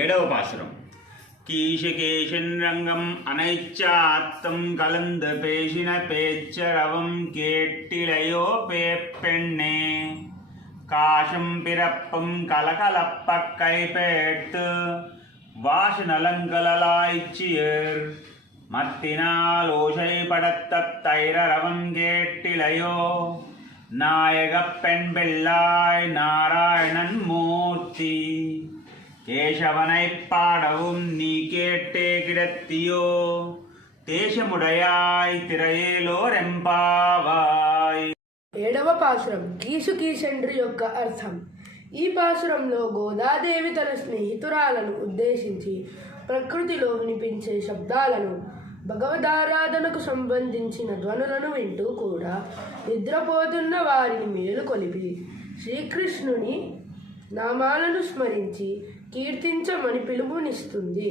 ఏడవ పాసురం. కీశకేశన్ రంగం அனைச்சாத்தம் கலந்து பேசின பேச்சரவம் கேட்டிலையோ பேப்பெண்ணே காஷம் பிறப்பும் கலகலப்ப கைப்பேட்டு வாசநலங்களாய்ச்சியர் மத்தினால் ஓசை படத்த தைரரவம் கேட்டிலையோ நாயக பெண் பிள்ளாய் நாராயணன் மூர்த்தி கேசவனை பாடவும் நீ கேட்டே கிடத்தியோ தேசமுடையாய் తిరయేలోరెంపావాయ్. ఏడవ పాసురం కీసుకీశండ్రి యొక్క అర్థం. ఈ పాసురంలో గోదాదేవి తన స్నేహితురాలను ఉద్దేశించి ప్రకృతిలో వినిపించే శబ్దాలను, భగవదారాధనకు సంబంధించిన ధ్వనులను వింటూ కూడా నిద్రపోతున్న వారిని మేలుకొలిపి శ్రీకృష్ణుని నామాలను స్మరించి కీర్తించమని పిలుపునిస్తుంది.